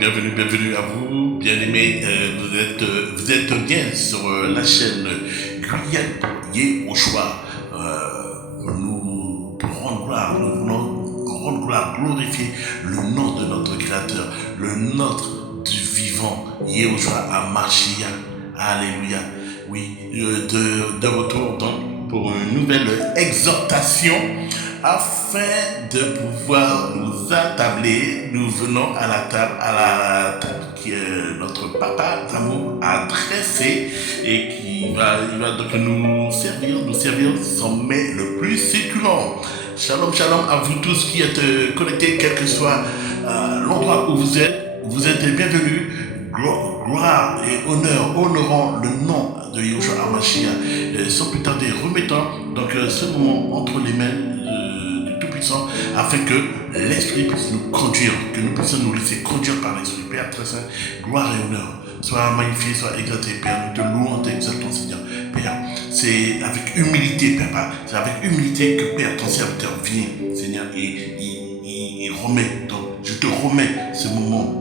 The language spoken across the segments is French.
bienvenue à vous, bien-aimés. Vous êtes bien sur la chaîne Guyane Yehoshua. Nous rendons gloire, glorifier le nom de notre Créateur, le notre du vivant, Yehoshua Hamashiach. Alléluia. Oui, de retour donc pour une nouvelle exhortation afin de pouvoir nous attabler. Nous venons à la table que notre papa d'amour a dressée et il va donc nous servir son mets le plus succulent. Shalom, shalom à vous tous qui êtes connectés, quel que soit l'endroit où vous êtes bienvenus. Gloire et honorant le nom de Yehoshua Hamashiach, sans plus tarder, remettant donc ce moment entre les mains du Tout-Puissant, afin que l'Esprit puisse nous conduire, que nous puissions nous laisser conduire par l'Esprit. Père très saint, gloire et honneur, soit magnifié, soit exalté, Père, nous te louons, t'exaltons, Seigneur. Père, c'est avec humilité, Père, c'est avec humilité que, Père, ton serviteur vient, Seigneur, et il remet, donc je te remets ce moment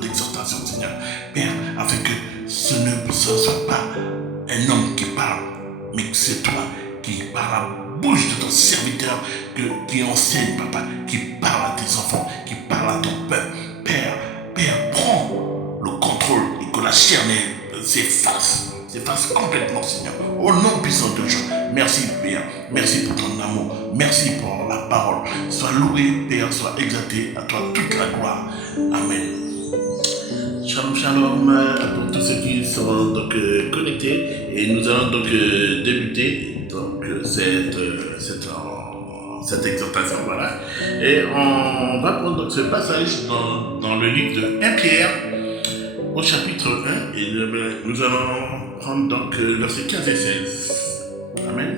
d'exhortation, Seigneur, Père, afin que ce ne soit pas un homme qui parle, mais que c'est toi qui par la bouche de ton serviteur qui enseigne, Papa, qui parle à tes enfants, qui parle à ton peuple. Père, prends le contrôle et que la chair s'efface complètement, Seigneur. Au nom puissant de Dieu. Merci, Père. Merci pour ton amour. Merci pour la parole. Sois loué, Père, sois exalté. À toi toute la gloire. Amen. Shalom, shalom pour tous ceux qui sont donc connectés. Et nous allons donc débuter donc, cette exhortation. Voilà. Et on va prendre donc ce passage dans le livre de 1 Pierre au chapitre 1. Et nous allons prendre donc versets 15 et 16. Amen.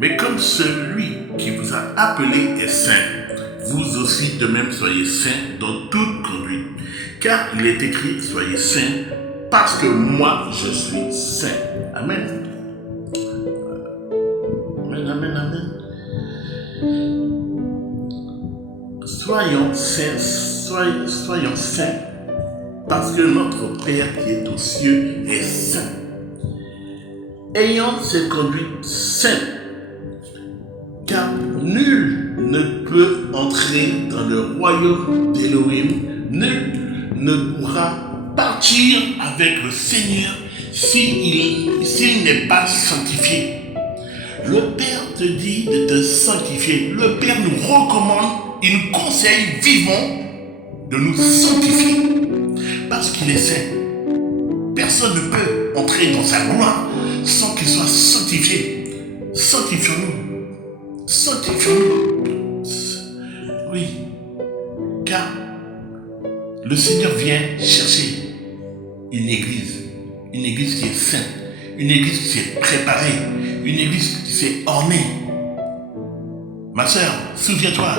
Mais comme celui qui vous a appelé est saint, vous aussi de même soyez saints dans toute conduite. Car il est écrit, soyez saints, parce que moi je suis saint. Amen. Amen. Soyons saints, parce que notre Père qui est aux cieux est saint. Ayant cette conduite sainte, car nul ne peut entrer dans le royaume d'Élohim, nul ne pourra partir avec le Seigneur s'il n'est pas sanctifié. Le Père te dit de te sanctifier. Le Père nous recommande, il nous conseille vivant de nous sanctifier parce qu'il est saint. Personne ne peut entrer dans sa gloire sans qu'il soit sanctifié. Sanctifions-nous. Oui, car le Seigneur vient chercher une église qui est sainte, une église qui s'est préparée, une église qui s'est ornée. Ma sœur, souviens-toi,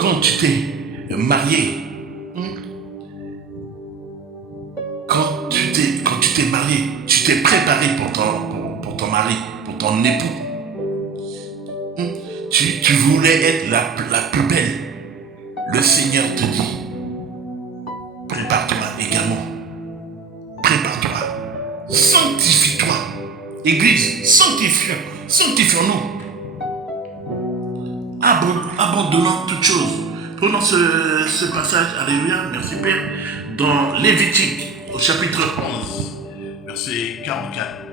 quand tu t'es mariée, quand tu t'es marié, tu t'es préparé pour ton mari, pour ton époux. Tu voulais être la plus belle. Le Seigneur te dit, prépare-toi également. Prépare-toi. Sanctifie-toi. Église, sanctifions-nous. Abandonnons toutes choses. Prenons ce passage, alléluia, merci Père, dans Lévitique, au chapitre 11, verset 44.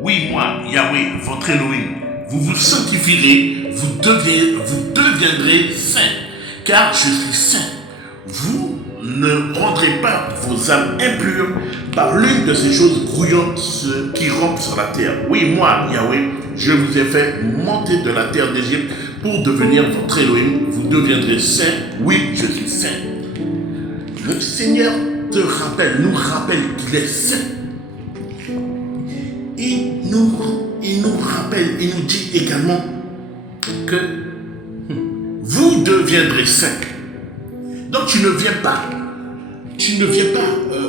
Oui, moi, Yahweh, votre Elohim, vous vous sanctifierez, vous deviendrez saints, car je suis saint. Vous ne rendrez pas vos âmes impures par l'une de ces choses grouillantes qui rampent sur la terre. Oui, moi, Yahweh, je vous ai fait monter de la terre d'Égypte pour devenir votre Elohim. Vous deviendrez saints. Oui, je suis saint. Le Seigneur nous rappelle qu'il est saint. Il nous rappelle, il nous dit également que vous deviendrez saints. Donc tu ne viens pas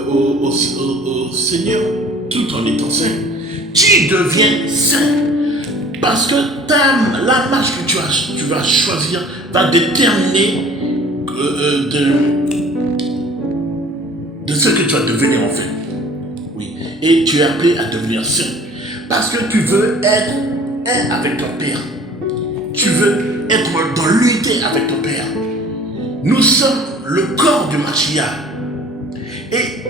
au Seigneur tout en étant saint. Tu deviens saint parce que la marche que tu vas choisir va déterminer ce que tu vas devenir en fait. Oui. Et tu es appelé à devenir saint. Parce que tu veux être un avec ton Père. Tu veux être dans l'unité avec ton Père. Nous sommes le corps du Mashiach. Et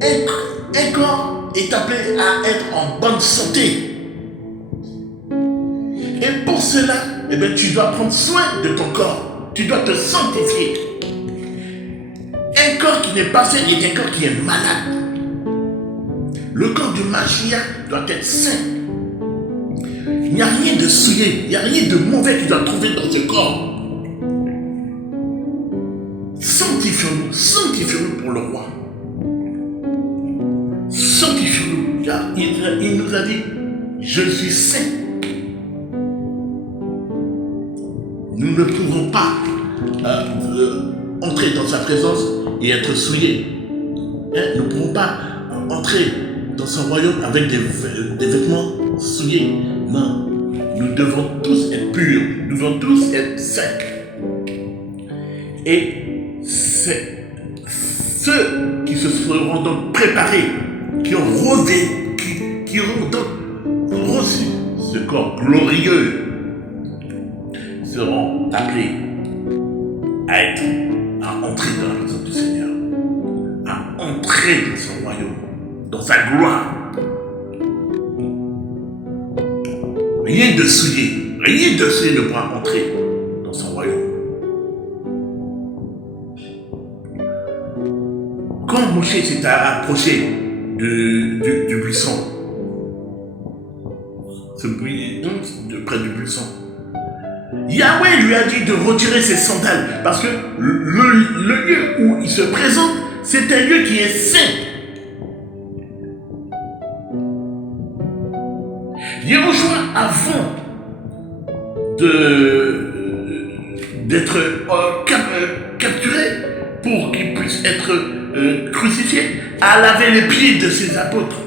un corps est appelé à être en bonne santé. Et pour cela, eh bien, tu dois prendre soin de ton corps. Tu dois te sanctifier. Un corps qui n'est pas sain est un corps qui est malade. Le corps du Mashiach doit être sain. Il n'y a rien de souillé, il n'y a rien de mauvais que tu dois trouver dans ce corps. Sanctifions-nous pour le roi. Sanctifions-nous, car il nous a dit, je suis saint. Nous ne pouvons pas entrer dans sa présence et être souillés. Nous ne pouvons pas entrer dans son royaume avec des vêtements souillés. Non, nous devons tous être purs, nous devons tous être secs. Et c'est ceux qui se seront donc préparés, qui ont donc reçu ce corps glorieux, seront appelés à entrer dans la présence du Seigneur, à entrer dans son royaume, dans sa gloire. Rien de souillé ne pourra entrer dans son royaume. Quand Moshe s'est approché du buisson, près du buisson, Yahweh lui a dit de retirer ses sandales parce que le lieu où il se présente, c'est un lieu qui est saint. Yehoshua, avant d'être capturé pour qu'il puisse être crucifié, a lavé les pieds de ses apôtres.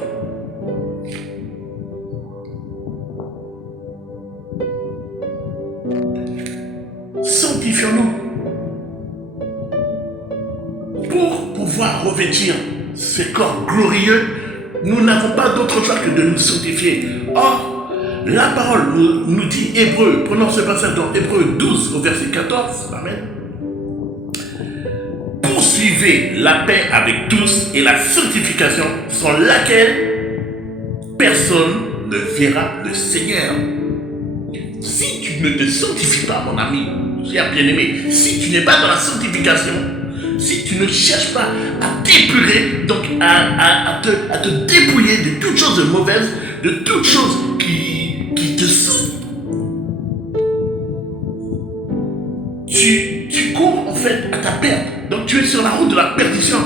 Sanctifions-nous pour pouvoir revêtir ce corps glorieux. Nous n'avons pas d'autre choix que de nous sanctifier. Or, la parole nous dit Hébreu, prenons ce passage dans Hébreu 12 au verset 14, amen. Poursuivez la paix avec tous et la sanctification sans laquelle personne ne verra le Seigneur. Si tu ne te sanctifies pas, mon ami, cher bien-aimé, si tu n'es pas dans la sanctification, si tu ne cherches pas à t'épurer, donc à te dépouiller de toutes choses mauvaises, de toutes choses qui te souillent, tu cours en fait à ta perte. Donc tu es sur la route de la perdition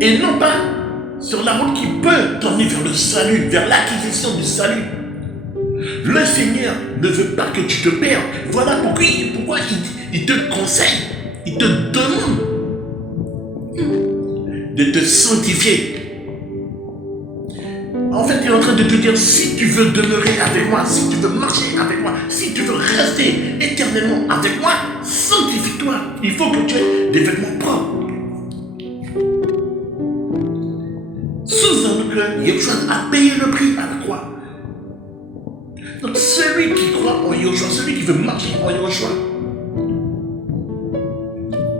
et non pas sur la route qui peut t'emmener vers le salut, vers l'acquisition du salut. Le Seigneur ne veut pas que tu te perdes. Voilà pourquoi il te conseille, il te demande de te sanctifier. En fait, il est en train de te dire, si tu veux demeurer avec moi, si tu veux marcher avec moi, si tu veux rester éternellement avec moi, sanctifie-toi. Il faut que tu aies des vêtements propres. Souvenons-nous que Yeshua a payé le prix à la croix. Donc celui qui croit en Yeshua, celui qui veut marcher en Yeshua,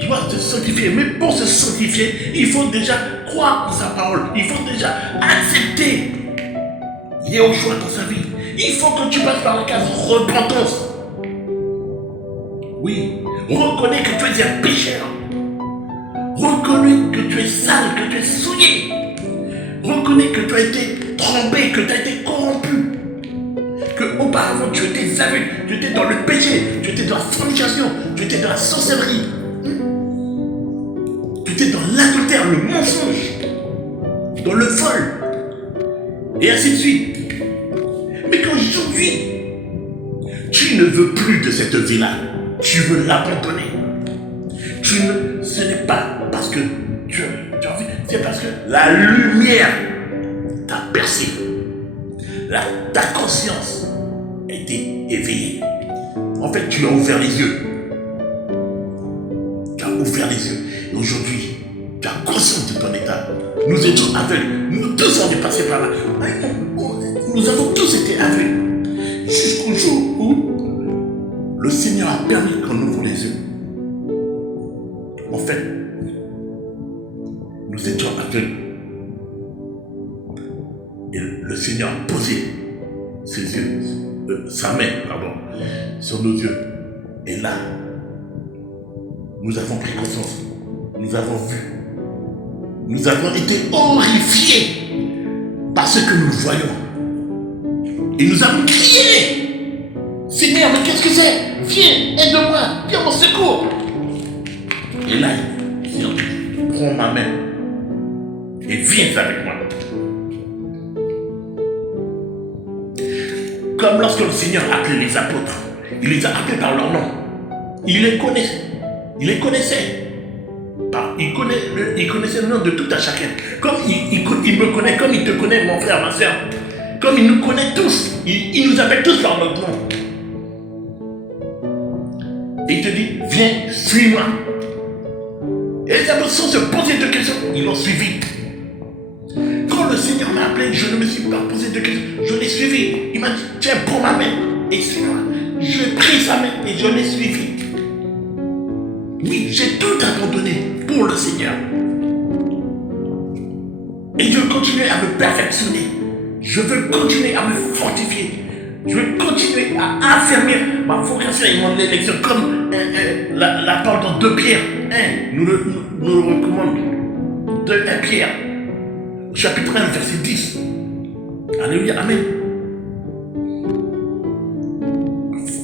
doit se sanctifier. Mais pour se sanctifier, il faut déjà croire en sa parole. Il faut déjà accepter Yeshua dans sa vie. Il faut que tu passes par la case repentance. Oui, reconnais que tu es un pécheur. Reconnais que tu es sale, que tu es souillé. Reconnais que tu as été trompé, que tu as été corrompu. Que auparavant tu étais aveugle, tu étais dans le péché, tu étais dans la fornication, tu étais dans la sorcellerie. Tu étais dans l'adultère, le mensonge, dans le vol. Et ainsi de suite. Mais qu'aujourd'hui, tu ne veux plus de cette vie-là. Tu veux l'abandonner. Ce n'est pas parce que tu as envie, c'est parce que la lumière t'a percé. Ta conscience a été éveillée. En fait, tu as ouvert les yeux. Tu as ouvert les yeux. Et aujourd'hui, tu as conscience de ton état. Nous étions aveugles. Nous tous on est passés par là. Nous avons tous été aveugles. Jusqu'au jour où le Seigneur a permis qu'on ouvre les yeux. En fait, nous étions aveugles. Et le Seigneur a posé ses yeux, sa main, sur nos yeux. Et là, nous avons pris conscience. Nous avons vu. Nous avons été horrifiés par ce que nous voyons. Et nous avons crié. Seigneur, mais qu'est-ce que c'est? Viens, aide-moi, viens au secours. Et là, il dit, prends ma main et viens avec moi. Comme lorsque le Seigneur appelait les apôtres, il les a appelés par leur nom. Il les connaissait. Il connaissait le nom de tout à chacun. Comme il me connaît, comme il te connaît, mon frère, ma soeur. Comme il nous connaît tous. Il nous appelle tous par notre nom. Et il te dit, viens, suis-moi. Et les apôtres sans se poser de questions, ils l'ont suivi. Quand le Seigneur m'a appelé, je ne me suis pas posé de questions. Je l'ai suivi. Il m'a dit, tiens, prends ma main et suis-moi. Je pris sa main et je l'ai suivi. Oui, j'ai tout abandonné pour le Seigneur. Et je veux continuer à me perfectionner. Je veux continuer à me fortifier. Je veux continuer à affermir ma vocation et mon élection. Comme la parole dans 2 Pierre 1 nous le recommande. 1 Pierre, chapitre 1, verset 10. Alléluia, amen.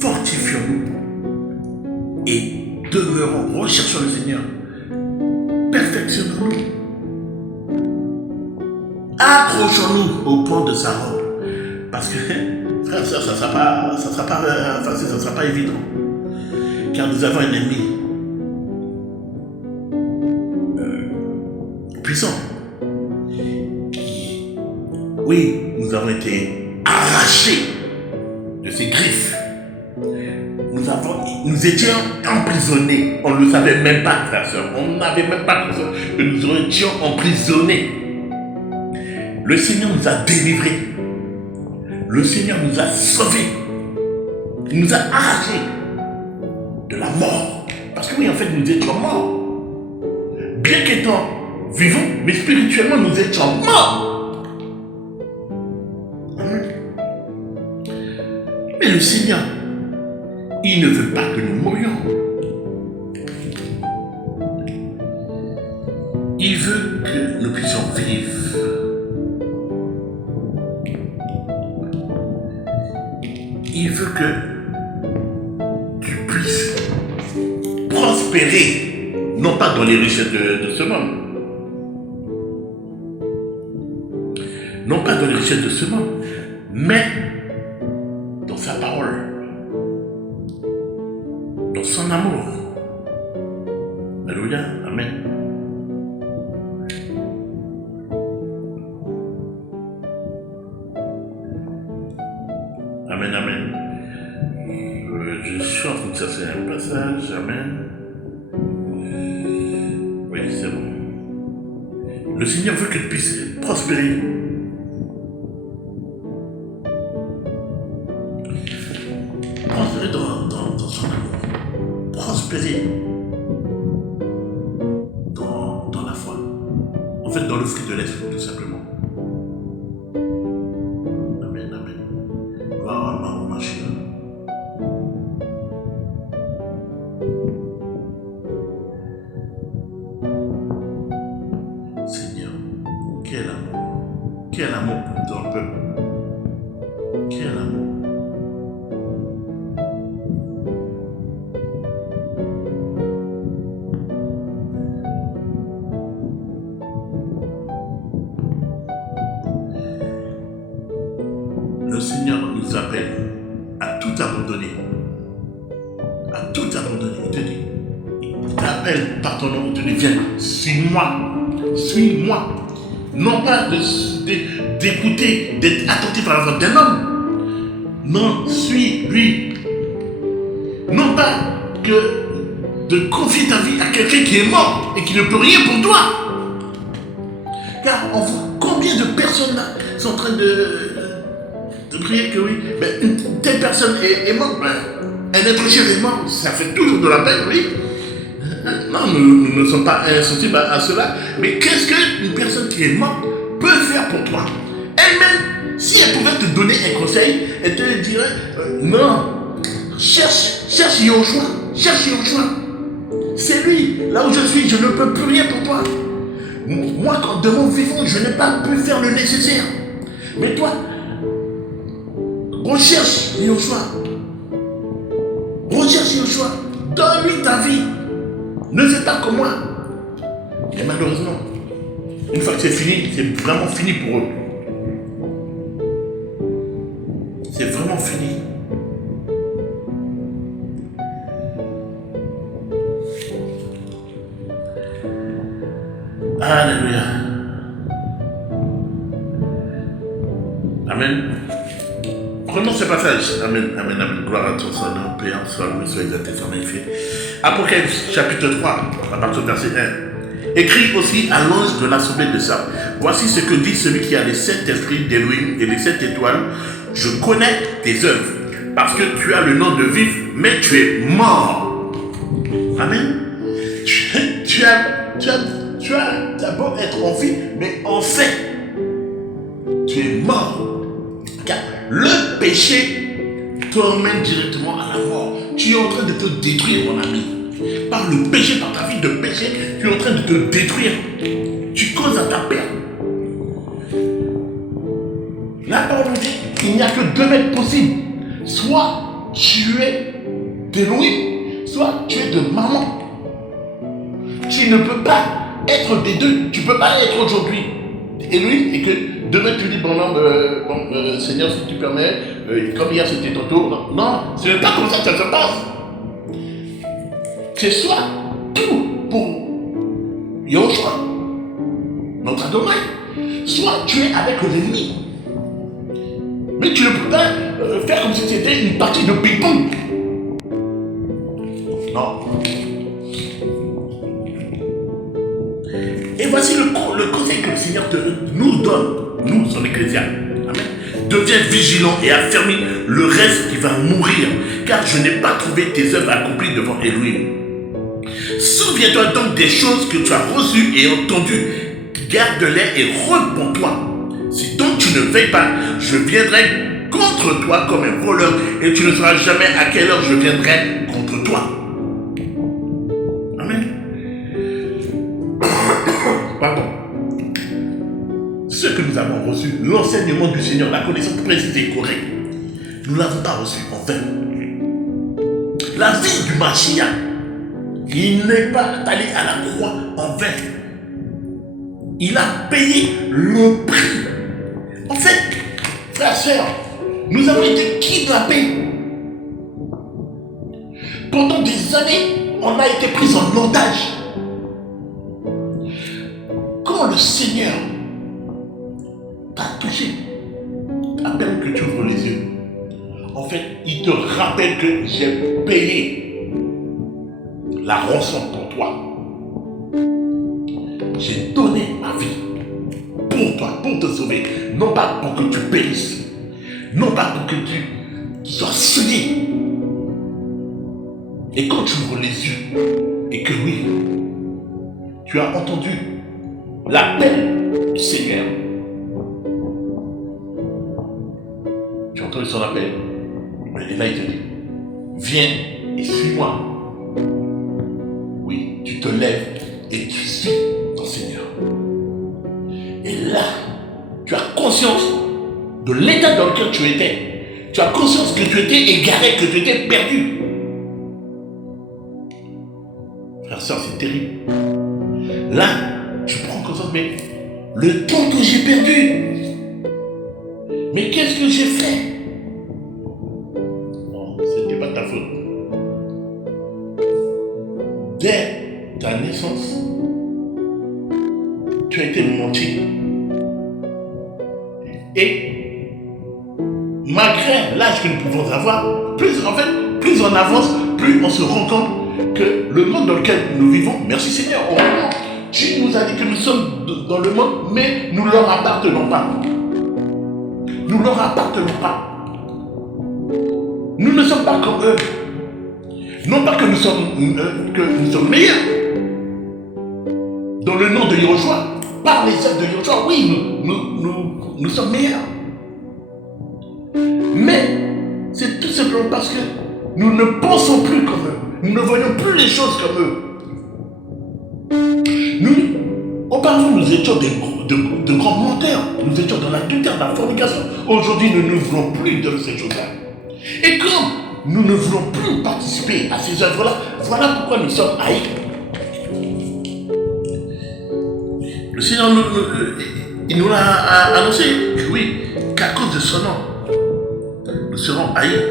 Fortifions-nous et demeurons, recherchons le Seigneur. Perfectionnons-nous. Accrochons-nous au pont de sa robe. Parce que, frère, ça ne sera pas facile, ça ne sera pas évident. Car nous avons un ennemi puissant. Oui, nous avons été arrachés de ses griffes. Nous étions emprisonnés. On ne le savait même pas, frère, soeur. On n'avait même pas conscience que nous étions emprisonnés. Le Seigneur nous a délivrés. Le Seigneur nous a sauvés. Il nous a arrachés de la mort. Parce que oui, en fait, nous étions morts. Bien qu'étant vivants, mais spirituellement, nous étions morts. Mais le Seigneur, il ne veut pas que nous mourions. Il veut que nous puissions vivre. Il veut que tu puisses prospérer, non pas dans les richesses de ce monde, non pas dans les richesses de ce monde, mais dans sa parole, dans son amour. Alléluia, amen. Amen, amen. Je suis en train de chercher un passage, amen. Oui, c'est bon. Le Seigneur veut que tu puisses prospérer. Prospérer dans son amour. Prospérer dans la foi. En fait, dans le fruit de l'esprit, tout simplement. Amen, amen. Gloire à ma chère. Seigneur, quel amour pour ton peuple, quel amour. Le Seigneur nous appelle à tout abandonner. À tout abandonner. Il te dit, il t'appelle par ton nom, il te dit, viens, suis-moi. Suis-moi. Non pas d'écouter, d'être attentif à la voix d'un homme. Non, suis-lui. Non pas que de confier ta vie à quelqu'un qui est mort et qui ne peut rien pour toi. on voit combien de personnes là sont en train de prier que oui, mais une telle personne est morte, un être cher est mort, ça fait toujours de la peine, oui. Non, nous ne sommes pas insensibles à cela, mais qu'est-ce qu'une personne qui est morte peut faire pour toi? Elle-même, si elle pouvait te donner un conseil, elle te dirait, non, cherche Yahushua, c'est lui, là où je suis, je ne peux plus rien pour toi. Moi, de mon vivant, je n'ai pas pu faire le nécessaire. Mais toi, recherche Yahushua, donne-lui ta vie. Ne fais pas comme moi. Et malheureusement, une fois que c'est fini, c'est vraiment fini pour eux. C'est vraiment fini. Alléluia. Amen. Prenons ce passage. Amen, amen, amen. Gloire à ton Seigneur, Père, soit loué, soit exalté, soit magnifié. Apocalypse, chapitre 3, à partir du verset 1. Écrit aussi à l'ange de l'assemblée de Sardes. Voici ce que dit celui qui a les 7 esprits d'Élohim et les 7 étoiles. Je connais tes œuvres, parce que tu as le nom de vivre, mais tu es mort. Amen. Tu as beau être en vie, mais en fait, tu es mort. Car le péché t'emmène directement à la mort. Tu es en train de te détruire, mon ami. Par le péché, par ta vie de péché, tu es en train de te détruire. Tu causes à ta perte. La parole nous dit qu'il n'y a que 2 maîtres possibles. Soit tu es d'Élohim, soit tu es de maman. Tu ne peux pas être des deux. Tu ne peux pas être aujourd'hui Élohim et que demain tu dis bon, Seigneur, si tu permets, comme hier c'était ton tour. Non, ce n'est pas comme ça que ça se passe. C'est soit tout pour Yahushua, notre Adonai, soit tu es avec l'ennemi. Mais tu ne peux pas faire comme si c'était une partie de ping-pong. Non. Et voici le conseil que le Seigneur nous donne, nous, son ecclésia. Amen. Deviens vigilant et affermis le reste qui va mourir, car je n'ai pas trouvé tes œuvres accomplies devant Elohim. Souviens-toi donc des choses que tu as reçues et entendues. Garde-les et repens-toi. Si donc tu ne veilles pas, je viendrai contre toi comme un voleur et tu ne sauras jamais à quelle heure je viendrai contre toi. Amen. Pardon. Ce que nous avons reçu, l'enseignement du Seigneur, la connaissance précise et correcte, nous ne l'avons pas reçu en vain. La vie du Mashiach, il n'est pas allé à la croix en vain. Il a payé le prix. En fait, frères et sœurs, nous avons été kidnappés. Pendant des années, on a été pris en otage. Quand le Seigneur t'a touché, à peine que tu ouvres les yeux, en fait, il te rappelle que j'ai payé la rançon pour toi. J'ai donné ma vie pour toi, pour te sauver. Non pas pour que tu périsses. Non pas pour que tu sois souillé. Et quand tu ouvres les yeux, et que oui, tu as entendu l'appel du Seigneur. Tu as entendu son appel. Et là, il te dit, viens et suis-moi. Oui, tu te lèves et tu suis ton Seigneur. Et là, tu as conscience de l'état dans lequel tu étais. Tu as conscience que tu étais égaré, que tu étais perdu. Frère, soeur, c'est terrible. Là, tu prends conscience, mais le temps que j'ai perdu, mais qu'est-ce que j'ai fait? Non, ce n'était pas ta faute. Dès ta naissance, tu as été menti. Et malgré l'âge que nous pouvons avoir, plus on avance, plus on se rend compte que le monde dans lequel nous vivons, merci Seigneur, Tu nous as dit que nous sommes dans le monde, mais nous ne leur appartenons pas. Nous ne leur appartenons pas. Nous ne sommes pas comme eux. Non pas que nous sommes meilleurs. Dans le nom de Yahushua, par les œuvres de Yahushua, oui, nous sommes meilleurs. Mais c'est tout simplement parce que nous ne pensons plus comme eux. Nous ne voyons plus les choses comme eux. Auparavant, nous étions de grands menteurs. Nous étions dans l'adultère, dans la fornication. Aujourd'hui, nous ne voulons plus de ces choses-là. Et comme nous ne voulons plus participer à ces œuvres-là, voilà pourquoi nous sommes haïs. Le Seigneur il nous l'a annoncé que oui, qu'à cause de son nom, nous serons haïs.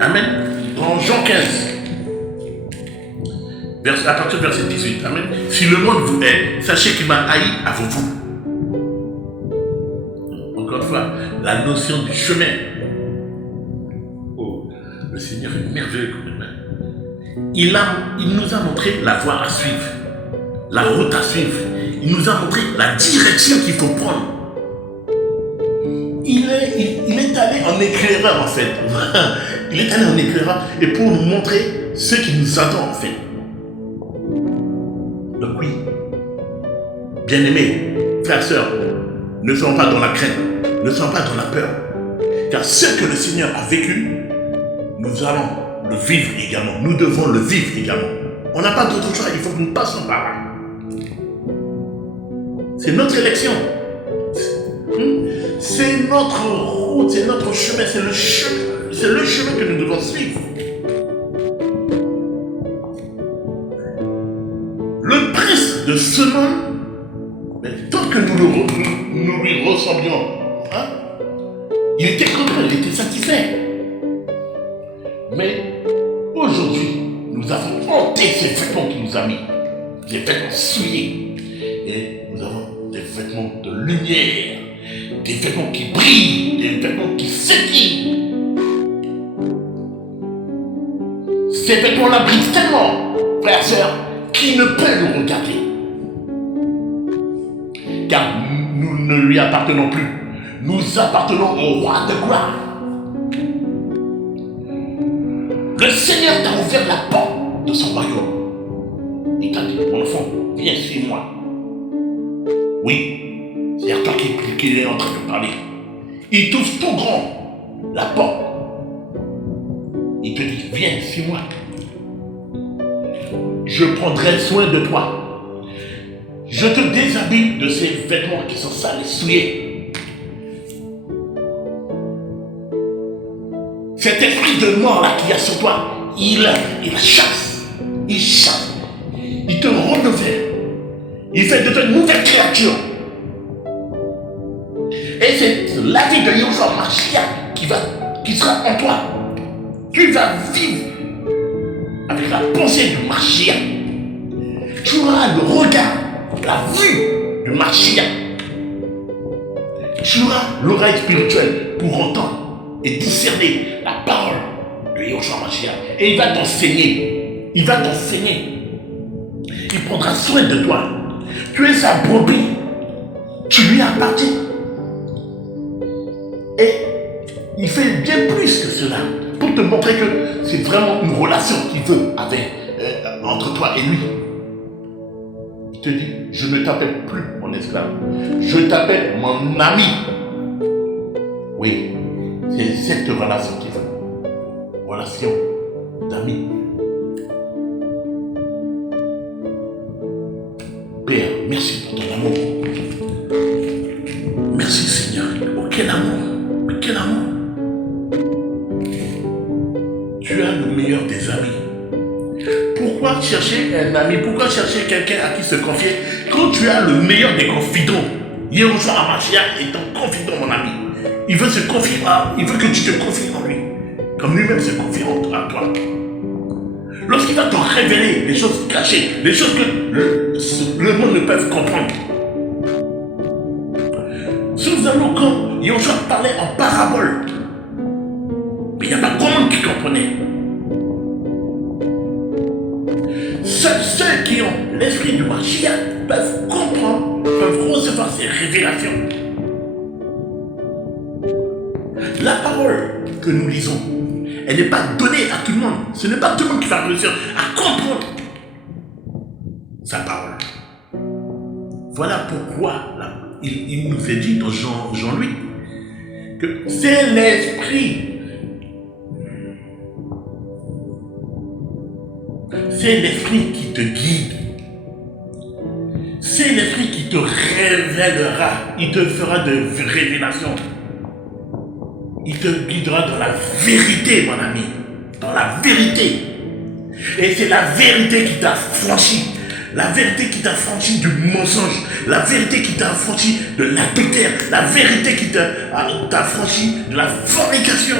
Amen. Dans Jean 15, à partir du verset 18, Amen. Si le monde vous hait, sachez qu'il m'a haï avant vous. Encore une fois, la notion du chemin. Oh, le Seigneur est merveilleux quand même. Il nous a montré la voie à suivre, la route à suivre. Il nous a montré la direction qu'il faut prendre. Il est allé en éclaireur en fait. Il est allé en éclaireur et pour nous montrer ce qui nous attend en fait. Donc oui, bien-aimés, frères, sœurs, ne soyons pas dans la crainte, ne soyons pas dans la peur. Car ce que le Seigneur a vécu, nous allons le vivre également. Nous devons le vivre également. On n'a pas d'autre choix, il faut que nous passions par là. C'est notre élection. C'est notre route, c'est notre chemin, c'est le chemin que nous devons suivre. Le prince de ce monde, tant que nous lui ressemblions, il était content, il était satisfait. Mais aujourd'hui, nous avons ôté ces vêtements qu'il nous a mis, des vêtements souillés, et nous avons des vêtements de lumière, des vêtements qui brillent, des vêtements qui scintillent. Ces vêtements-là brillent tellement, frères et sœurs, qui ne peut nous regarder. Car nous ne lui appartenons plus. Nous appartenons au roi de gloire. Le Seigneur t'a ouvert la porte de son royaume. Il t'a dit, mon enfant, viens, suis-moi. Oui, c'est à toi qu'il est en train de parler. Il t'ouvre tout grand la porte. Il te dit, viens, suis-moi. Je prendrai soin de toi. Je te déshabille de ces vêtements qui sont sales et souillés. Cet esprit de mort là qu'il y a sur toi, il chasse. Il chasse. Il te renouvelle. Il fait de toi une nouvelle créature. Et c'est la vie de Yahushua Mashiach qui sera en toi. Tu vas vivre avec la pensée du Mashiach. Tu auras le regard, la vue du Mashiach. Tu auras l'oreille spirituelle pour entendre et discerner la parole de Yahushua Mashiach. Et il va t'enseigner. Il va t'enseigner. Il prendra soin de toi. Tu es sa brebis. Tu lui appartiens. Et il fait bien plus que cela pour te montrer que c'est vraiment une relation qu'il veut entre toi et lui. Il te dit, je ne t'appelle plus mon esclave. Je t'appelle mon ami. Oui, c'est cette relation qu'il veut. Relation d'amis. Père, merci pour ton amour. Merci Seigneur. Oh, quel amour. Mais quel amour. Tu as le meilleur des amis. Pourquoi chercher un ami? Pourquoi chercher quelqu'un à qui se confier quand tu as le meilleur des confidents? Yahushua HaMashiach est ton confident, mon ami. Il veut se confier il veut que tu te confies en lui. Comme lui-même se confie en toi. Lorsqu'il va te révéler les choses cachées, les choses que le monde ne peut comprendre. Souvenez-vous quand Yahushua parlait en parabole. Mais il n'y a pas grand monde qui comprenait. Seul ces révélations. La parole que nous lisons, elle n'est pas donnée à tout le monde. Ce n'est pas tout le monde qui va réussir à comprendre sa parole. Voilà pourquoi il nous est dit dans Jean 8 que c'est l'esprit. C'est l'esprit qui te guide. C'est l'esprit qui te révélera. Il te fera de révélations. Il te guidera dans la vérité, mon ami. Dans la vérité. Et c'est la vérité qui t'a franchi. La vérité qui t'a franchi du mensonge. La vérité qui t'a franchi de l'adultère. La vérité qui t'a franchi de la fornication.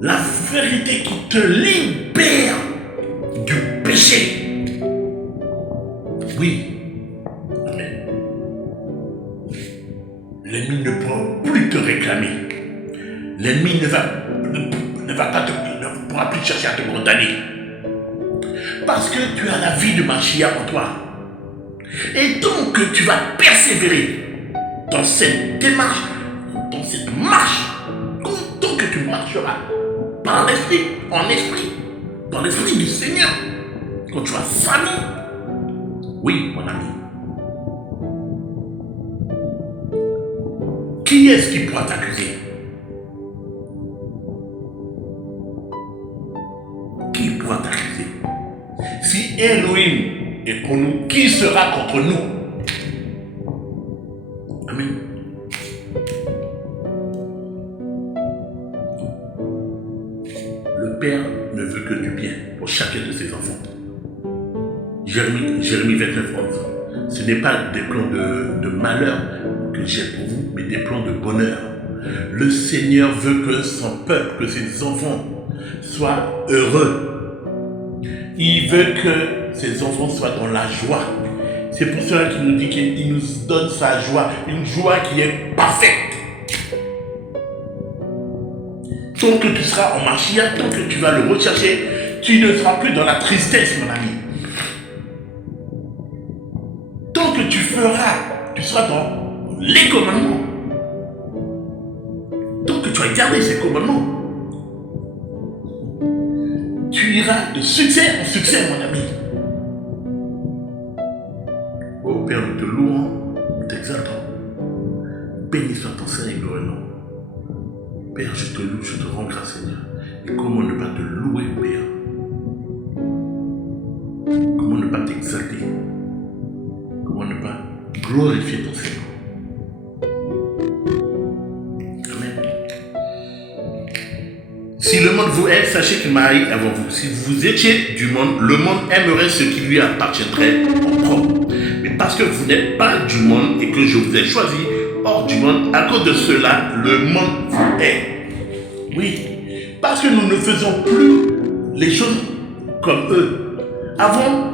La vérité qui te libère du péché. Oui. Amen. L'ennemi ne pourra plus te réclamer. L'ennemi ne pourra plus chercher à te condamner. Parce que tu as la vie de Mashiach en toi. Et donc tu vas persévérer dans cette démarche, dans cette marche, tant que tu marcheras par l'esprit, en esprit, dans l'esprit du Seigneur, quand tu as famille. Oui, mon ami. Qui est-ce qui pourra t'accuser? Qui pourra t'accuser? Si Elohim est pour nous, qui sera contre nous? Amen. Le Père ne veut que du bien pour chacun de ses enfants. Jérémie 29, 11. Ce n'est pas des plans de malheur que j'ai pour vous, mais des plans de bonheur. Le Seigneur veut que son peuple, que ses enfants soient heureux. Il veut que ses enfants soient dans la joie. C'est pour cela qu'il nous dit qu'il nous donne sa joie, une joie qui est parfaite. Tant que tu seras en Mashiach, tant que tu vas le rechercher, tu ne seras plus dans la tristesse, mon ami. Tant que tu seras dans les commandements. Tant que tu vas garder ces commandements, tu iras de succès en succès, mon ami. Oh Père, nous te louons, nous t'exaltons. Béni soit ton Saint et glorieux nom. Père, je te loue, je te rends grâce, Seigneur. Et comment ne pas te louer, Père? Comment ne pas t'exalter? Comment ne pas glorifier ton Seigneur? Amen. Si le monde vous aime, sachez qu'il m'a haï avant vous. Si vous étiez du monde, le monde aimerait ce qui lui appartiendrait en propre. Mais parce que vous n'êtes pas du monde et que je vous ai choisi hors du monde, à cause de cela, le monde vous hait. Oui, parce que nous ne faisons plus les choses comme eux. Avant,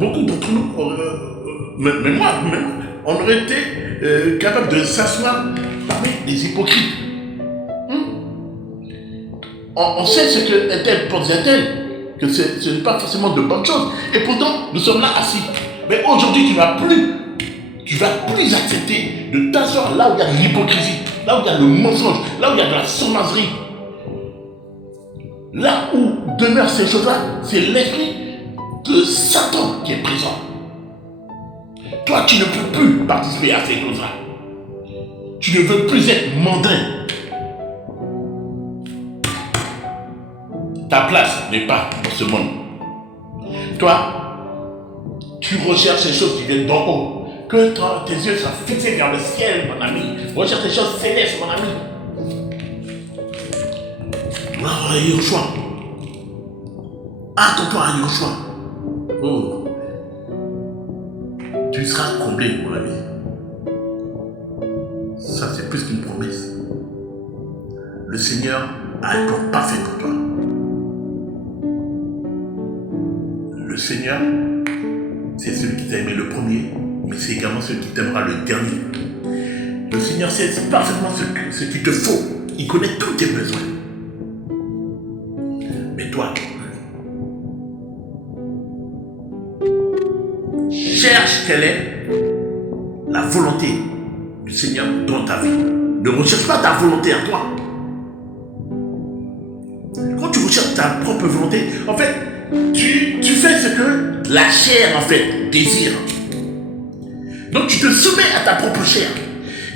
beaucoup d'entre nous, même moi, on aurait été capable de s'asseoir parmi les hypocrites. On sait ce que tel pense à tel, que ce n'est pas forcément de bonnes choses. Et pourtant, nous sommes là assis. Mais aujourd'hui, tu vas plus accepter de t'asseoir là où il y a de l'hypocrisie, là où il y a le mensonge, là où il y a de la sournoiserie. Là où demeurent ces choses-là, c'est l'esprit de Satan qui est présent. Toi, tu ne peux plus participer à ces choses-là. Tu ne veux plus être mondain. Ta place n'est pas dans ce monde. Toi, tu recherches ces choses qui viennent d'en haut. Que tes yeux soient fixés vers le ciel, mon ami. Recherche les choses célestes, mon ami. Gloire à Yahushua. Attends-toi à Yahushua. Oh. Tu seras comblé, mon ami. Ça, c'est plus qu'une promesse. Le Seigneur a un plan parfait pour toi. Le Seigneur, c'est celui qui t'a aimé le premier, mais c'est également celui qui t'aimera le dernier. Le Seigneur sait parfaitement ce qu'il te faut. Il connaît tous tes besoins. Mais toi, cherche quelle est la volonté du Seigneur dans ta vie. Ne recherche pas ta volonté à toi. Quand tu recherches ta propre volonté, en fait, tu fais ce que la chair, en fait, désire. Donc, tu te soumets à ta propre chair.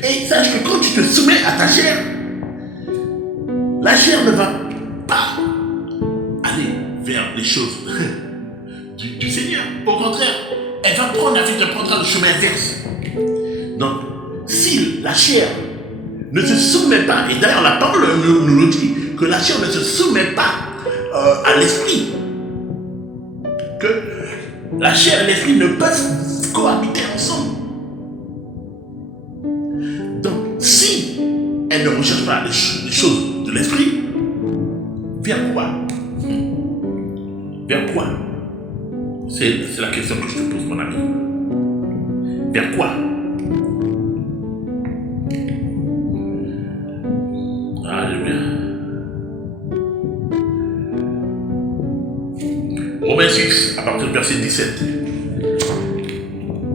Et sache que quand tu te soumets à ta chair, la chair ne va pas aller vers les choses du Seigneur. Au contraire, elle va prendre la vie, elle prendra le chemin inverse. Donc, si la chair ne se soumet pas, et d'ailleurs la parole nous le dit, que la chair ne se soumet pas à l'esprit, que la chair et l'esprit ne peuvent cohabiter ensemble. Donc, si elle ne recherche pas les choses de l'esprit, vers quoi? Vers quoi? C'est la question que je te pose, mon ami. Vers quoi? Alléluia. Romains 6, à partir du verset 17.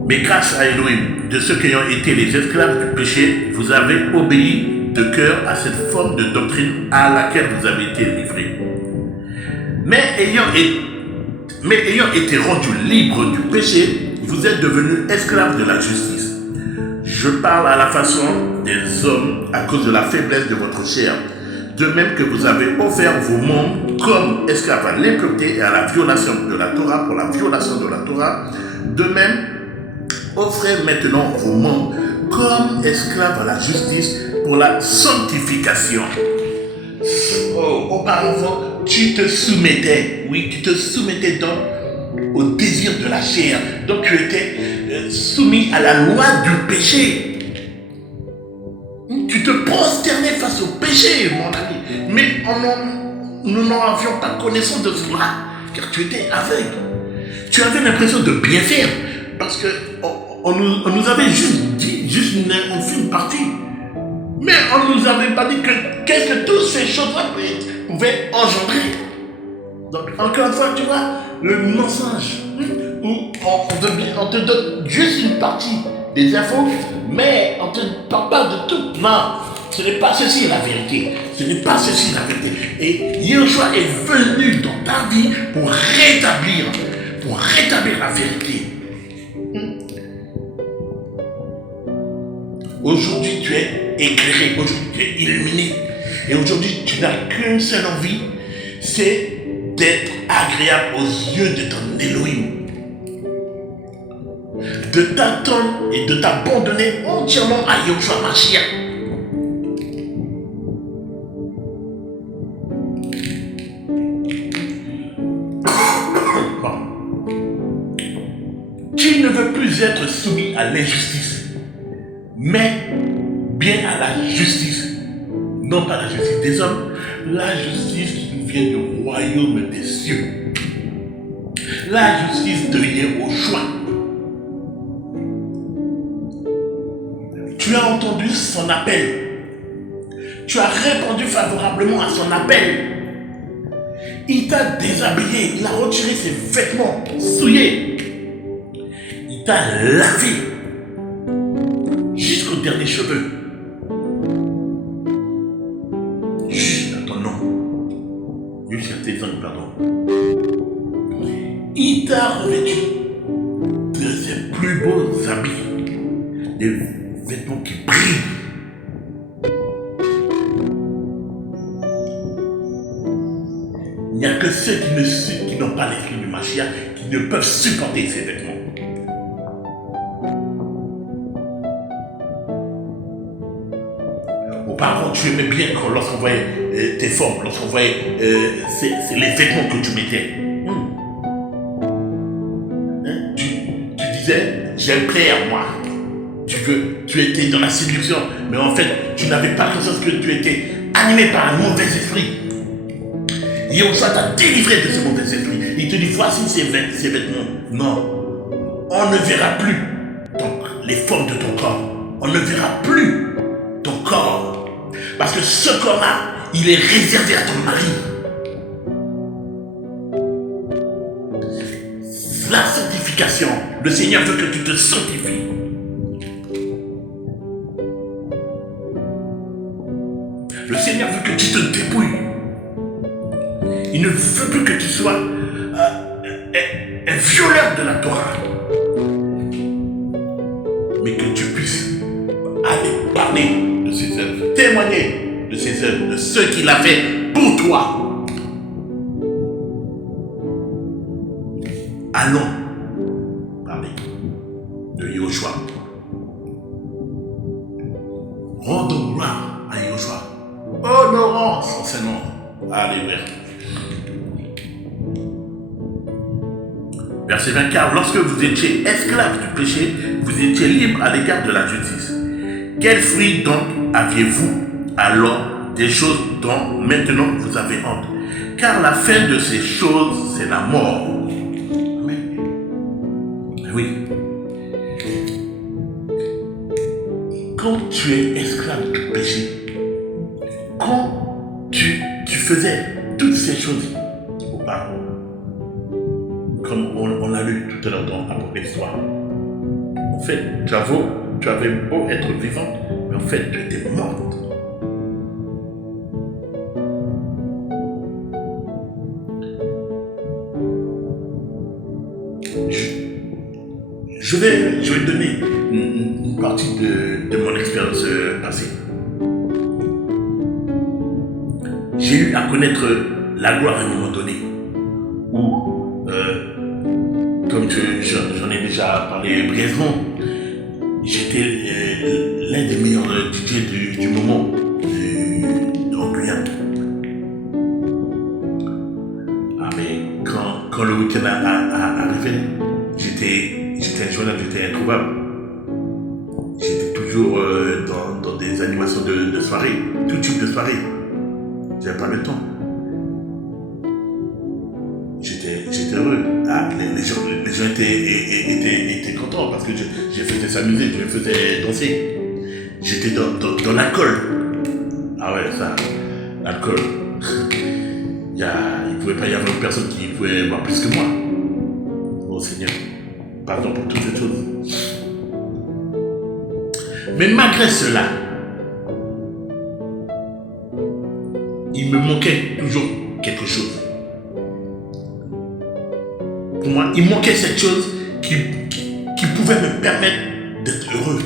Mais grâce à Elohim, de ceux qui ont été les esclaves du péché, vous avez obéi de cœur à cette forme de doctrine à laquelle vous avez été livrés. Mais ayant été rendus libres du péché, vous êtes devenus esclaves de la justice. Je parle à la façon des hommes à cause de la faiblesse de votre chair. De même que vous avez offert vos membres comme esclaves à l'impureté et à la violation de la Torah pour la violation de la Torah, de même, offrez maintenant vos membres comme esclaves à la justice pour la sanctification. Oh, auparavant, tu te soumettais, au désir de la chair. Donc tu étais soumis à la loi du péché. Tu te prosternais face au péché, mon ami. Mais nous n'en avions pas connaissance de cela, car tu étais aveugle. Tu avais l'impression de bien faire, parce qu'on nous avait juste dit, une fine partie. Mais on ne nous avait pas dit qu'est-ce que toutes ces choses-là pouvaient engendrer. Donc, encore une fois, tu vois, le mensonge, où on te donne juste une partie des infos, mais on ne te parle pas de tout. Non, ce n'est pas ceci la vérité. Ce n'est pas ceci la vérité. Et Yeshua est venu dans ta vie pour rétablir la vérité. Aujourd'hui, tu es éclairé, aujourd'hui, tu es illuminé. Et aujourd'hui, tu n'as qu'une seule envie, c'est d'être agréable aux yeux de ton Elohim. De t'attendre et de t'abandonner entièrement à Yeshua Mashiach. Tu ne veux plus être soumis à l'injustice, mais bien à la justice. Non pas la justice des hommes, la justice qui vient du royaume des cieux. La justice de Yeshua. Tu as entendu son appel. Tu as répondu favorablement à son appel. Il t'a déshabillé, il a retiré ses vêtements souillés. Il t'a lavé jusqu'aux derniers cheveux. Jusqu'à ton nom. Jusqu'à tes ongles, pardon. Il t'a revêtu de ses plus beaux habits. Des vêtements qui brillent. Il n'y a que ceux qui n'ont pas l'esprit du Mashiach qui ne peuvent supporter ces vêtements. Auparavant, tu aimais bien lorsqu'on voyait tes formes, lorsqu'on voyait c'est les vêtements que tu mettais. Tu disais, j'aime plaire, moi. Tu étais dans la séduction, mais en fait, tu n'avais pas conscience que tu étais animé par un mauvais esprit. Yeshua t'a délivré de ce mauvais esprit. Il te dit, voici ces vêtements. Non, on ne verra plus les formes de ton corps. On ne verra plus ton corps. Parce que ce corps-là, il est réservé à ton mari. La sanctification sanctification. Le Seigneur veut que tu te sanctifies. Le Seigneur veut que tu te débrouilles. Il ne veut plus que tu sois un violeur de la Torah. Mais que tu puisses aller parler de ses œuvres, témoigner de ses œuvres, de ce qu'il a fait pour toi. Allons parler de Yahushua. Rendons gloire à Yahushua. Honorons son Seigneur. Alléluia. Verset 24. Lorsque vous étiez esclaves du péché, vous étiez libres à l'égard de la justice. Quel fruit donc aviez-vous alors des choses dont maintenant vous avez honte? Car la fin de ces choses, c'est la mort. Amen. Oui. Quand tu es esclave du péché, quand tu faisais toutes ces choses auparavant, comme on l'a lu tout à l'heure dans Apocalypse 3, en fait, tu avais beau être vivante, mais en fait, tu étais morte. Je vais donner une partie de mon expérience passée. J'ai eu à connaître la gloire à un moment donné, où, comme j'en ai déjà parlé brièvement, j'étais l'un des meilleurs DJ du moment en Guyane. Ah, mais quand le week-end arrivé, j'étais injoignable, j'étais introuvable. J'étais toujours dans des animations de soirée, tout type de soirée. J'avais pas le temps. J'étais heureux. Ah, les gens étaient contents parce que je faisais s'amuser, je faisais danser. J'étais dans l'alcool. Ah ouais, ça, l'alcool. Il ne pouvait pas y avoir une personne qui pouvait boire plus que moi. Oh Seigneur, pardon pour toutes ces choses. Mais malgré cela, il me manquait toujours quelque chose. Pour moi, il manquait cette chose qui pouvait me permettre d'être heureux.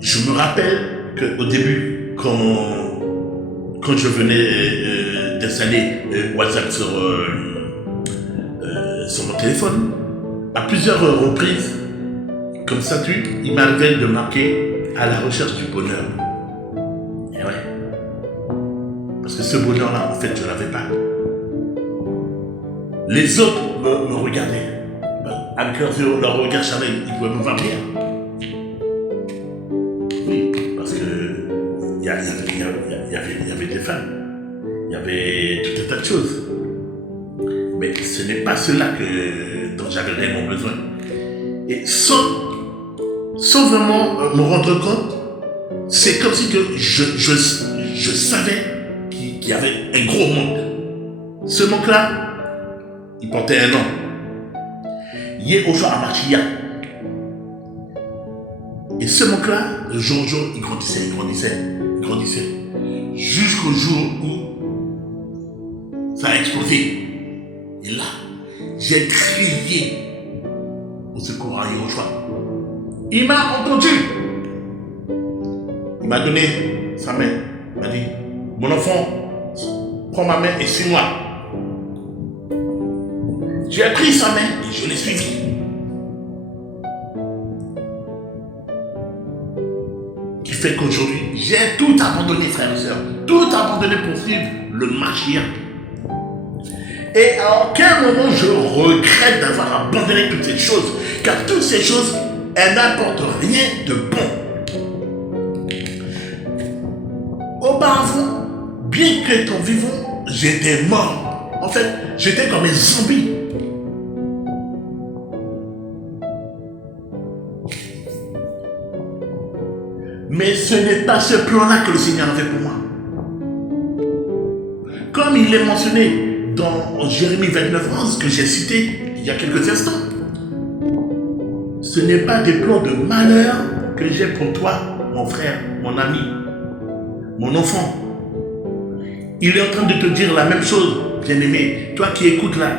Je me rappelle qu'au début, quand je venais d'installer WhatsApp sur mon téléphone, à plusieurs reprises, comme statut, il m'arrivait de marquer à la recherche du bonheur. Et ouais. Parce que ce bonheur-là, en fait, je ne l'avais pas. Les autres me regardaient. Avec leur regard charnel, ils pouvaient me voir bien. Oui, parce que il y avait des femmes. Il y avait tout un tas de choses. Mais ce n'est pas cela dont j'avais réellement besoin. Et sans vraiment me rendre compte, c'est comme si que je savais qu'il y avait un gros manque. Ce manque-là, il portait un nom. Yahushua Hamashiach. Et ce manque-là, de jour en jour, il grandissait. Jusqu'au jour où ça a explosé. Et là, j'ai crié au secours à Yahushua. Il m'a entendu. Il m'a donné sa main. Il m'a dit, mon enfant, prends ma main et suis-moi. J'ai pris sa main et je l'ai suivi. Qui fait qu'aujourd'hui, j'ai tout abandonné, frères et sœurs. Tout abandonné pour suivre le Mashiach. Et à aucun moment je regrette d'avoir abandonné toutes ces choses. Car toutes ces choses, elles n'apportent rien de bon. Auparavant, bien qu'étant vivant, j'étais mort. En fait, j'étais comme un zombie. Mais ce n'est pas ce plan-là que le Seigneur avait pour moi. comme il est mentionné dans Jérémie 29:11 que j'ai cité il y a quelques instants, ce n'est pas des plans de malheur que j'ai pour toi, mon frère, mon ami, mon enfant. Il est en train de te dire la même chose, bien-aimé. Toi qui écoutes là,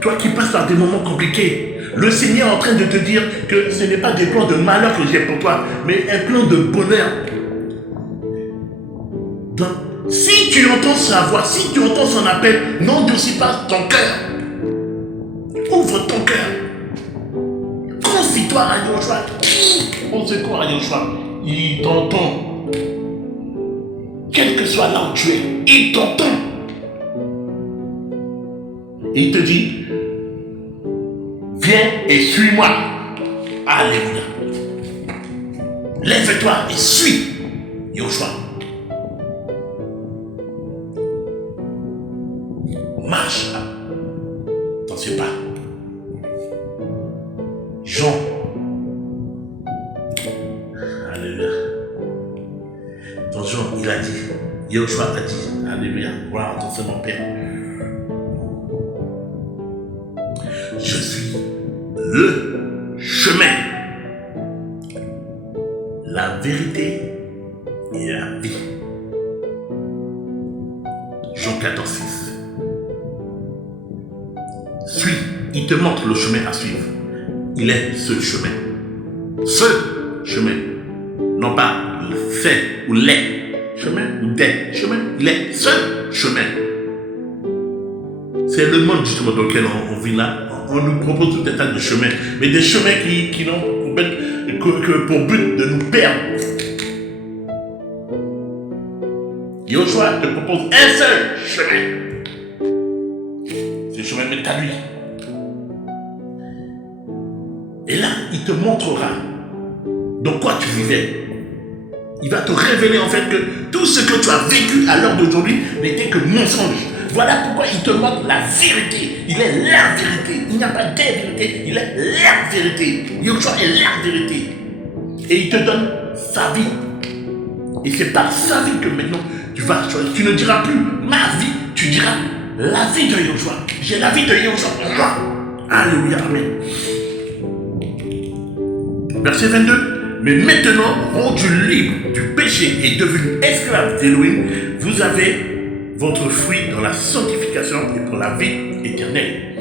toi qui passes par des moments compliqués, le Seigneur est en train de te dire que ce n'est pas des plans de malheur que j'ai pour toi, mais un plan de bonheur. Donc, si tu entends sa voix, si tu entends son appel, n'endurcis pas ton cœur. Ouvre ton cœur. Confie-toi à Yoshua. Au secours à Yoshua. Il t'entend. Quel que soit là où tu es, il t'entend. Et il te dit, viens et suis-moi. Alléluia. Lève-toi et suis Yoshua. Marche. T'en sais pas. Jean. Alléluia. Dans Jean, il a dit, Yoshua a dit, alléluia, gloire à ton Seigneur Père. Je suis le chemin, la vérité et la vie. Jean 14:6. Suis, il te montre le chemin à suivre. Il est ce chemin. Ce chemin. Non pas le fait ou les chemins ou des chemins. Il est ce chemin. C'est le monde justement dans lequel on vit là. On nous propose tout un tas de chemins. Mais des chemins qui n'ont que pour but de nous perdre. Yoshua te propose un seul chemin. C'est le chemin mène à lui. Et là, il te montrera dans quoi tu vivais. Il va te révéler en fait que tout ce que tu as vécu à l'heure d'aujourd'hui n'était que mensonge. Voilà pourquoi il te montre la vérité. Il est la vérité. Il n'y a pas des vérités, il est la vérité. Yoshua est la vérité. Et il te donne sa vie. Et c'est par sa vie que maintenant tu vas choisir. Tu ne diras plus ma vie, tu diras la vie de Yoshua. J'ai la vie de Yoshua pour moi. Alléluia, amen. Verset 22. Mais maintenant, rendu libre du péché et devenu esclave d'Élohim, vous avez votre fruit dans la sanctification et pour la vie éternelle.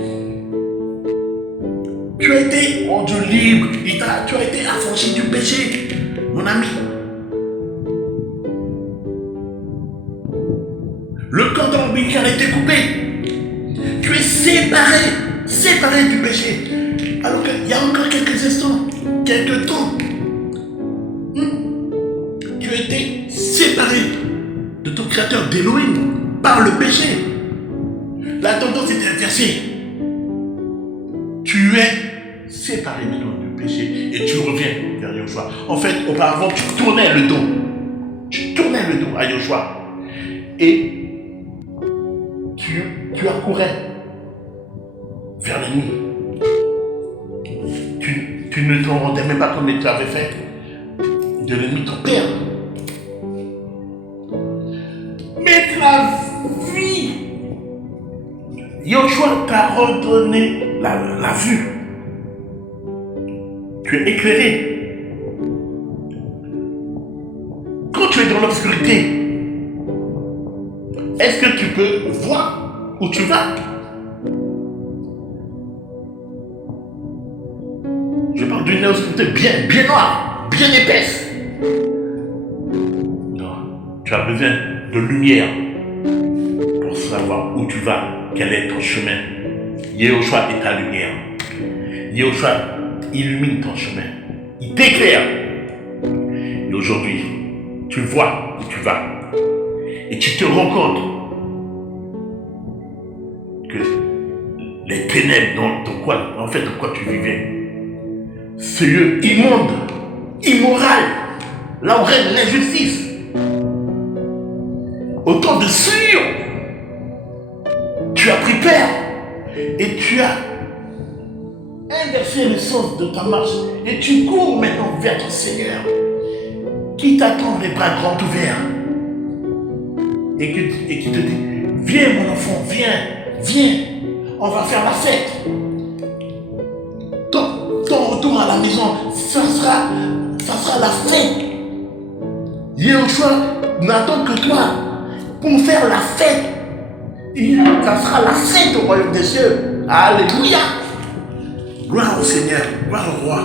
Tu as été rendu libre, tu as été affranchi du péché, mon ami. Le cordon ombilical a été coupé. Tu es séparé du péché. Alors qu'il y a encore quelques instants, quelques temps, tu as été séparé de ton créateur d'Élohim par le péché. La tendance est inversée. Tu es séparé maintenant du péché et tu reviens vers Yoshua. En fait, auparavant, tu tournais le dos. Tu tournais le dos à Yoshua. Et tu accourais vers l'ennemi. Tu ne te rendais même pas comme tu avais fait de l'ennemi ton père. Mais la vie, Yoshua t'a redonné la vue. Tu es éclairé. Quand tu es dans l'obscurité, est-ce que tu peux voir où tu vas? Je parle d'une obscurité bien noire, bien épaisse. Non, tu as besoin de lumière pour savoir où tu vas, quel est ton chemin. Yoshua est ta lumière. Yoshua illumine ton chemin. Il t'éclaire. Et aujourd'hui, tu vois où tu vas. Et tu te rends compte que les ténèbres dans quoi tu vivais, ce lieu immonde, immoral, là où règne l'injustice, autant de souillure, tu as pris peur et tu as inversé le sens de ta marche et tu cours maintenant vers ton Seigneur qui t'attend les bras grands ouverts et qui te dit, Viens mon enfant, viens. On va faire la fête. Ton retour à la maison, ça sera la fête. Yahushua n'attend que toi pour faire la fête. Ça sera la fête au royaume des cieux. Alléluia. Gloire au Seigneur, gloire au roi.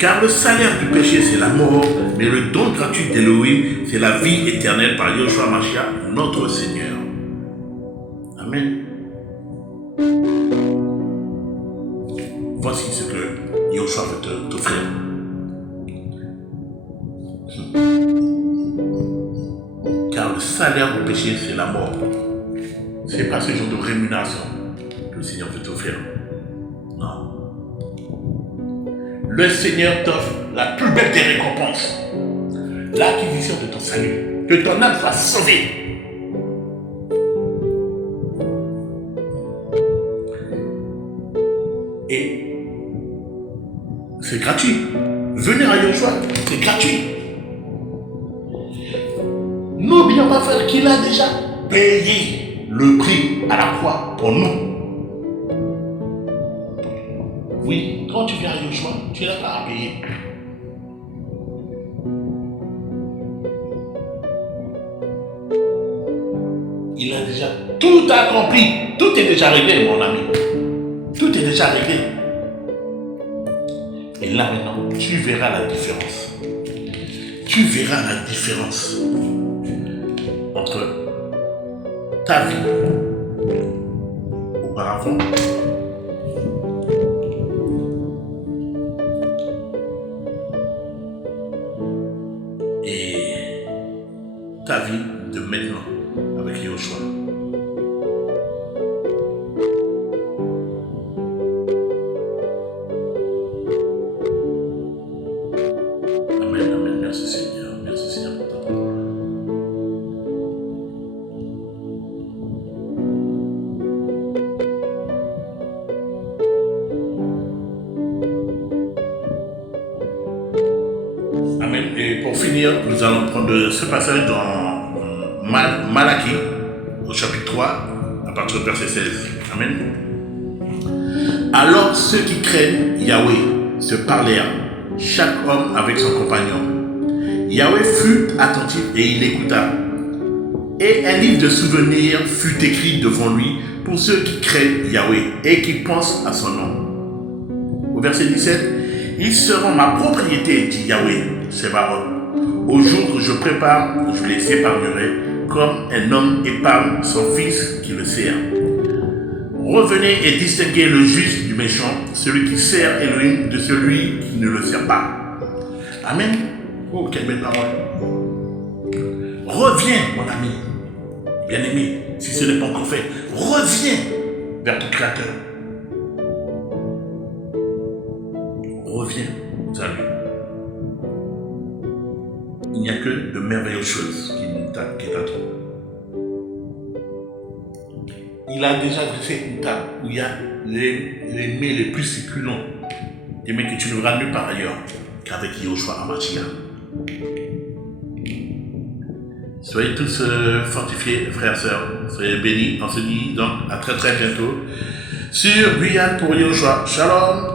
Car le salaire du péché, c'est la mort, mais le don gratuit d'Élohim, c'est la vie éternelle par Yahushua Mashiach, notre Seigneur. Amen. Voici ce que Yahushua veut t'offrir. Car le salaire du péché, c'est la mort. Ce n'est pas ce genre de rémunération que le Seigneur veut t'offrir. Non. Le Seigneur t'offre la plus belle des récompenses. L'acquisition de ton salut. Que ton âme soit sauvée. Et c'est gratuit. Venir à Yahushua, c'est gratuit. N'oublions pas, frère, qu'il a déjà payé le prix à la croix pour nous. Oui, quand tu viens à Yahushua, tu n'as pas à payer. Il a déjà tout accompli. Tout est déjà réglé, mon ami. Tout est déjà réglé. Et là maintenant, tu verras la différence. Tu verras la différence entre ta vie auparavant et ta vie de maintenant avec Yahushua. Amen, amen. Merci Seigneur. Merci Seigneur pour ta parole. Amen. Et pour finir, nous allons prendre ce passage dans Malachie, au chapitre 3, à partir du verset 16. Amen. Alors ceux qui craignent Yahweh se parlèrent, chaque homme avec son compagnon. Yahweh fut attentif et il écouta. Et un livre de souvenirs fut écrit devant lui pour ceux qui craignent Yahweh et qui pensent à son nom. Au verset 17, ils seront ma propriété, dit Yahweh, Sébaoth. Au jour où je prépare, je les épargnerai, comme un homme épargne son fils qui le sert. Revenez et distinguez le juste du méchant, celui qui sert Elohim de celui qui ne le sert pas. Amen. Oh, quelle belle parole. Reviens, mon ami, bien-aimé, si ce n'est pas encore fait. Reviens vers ton Créateur. Reviens à lui. Il n'y a que de merveilleuses choses qui t'attendent. Il a déjà dressé une table où il y a les mets les plus succulents, des mets que tu ne verras nulle part ailleurs qu'avec Yahushua HaMashiach. Soyez tous fortifiés, frères et sœurs. Soyez bénis. On se dit donc à très très bientôt sur Guyane pour Yahushua. Shalom.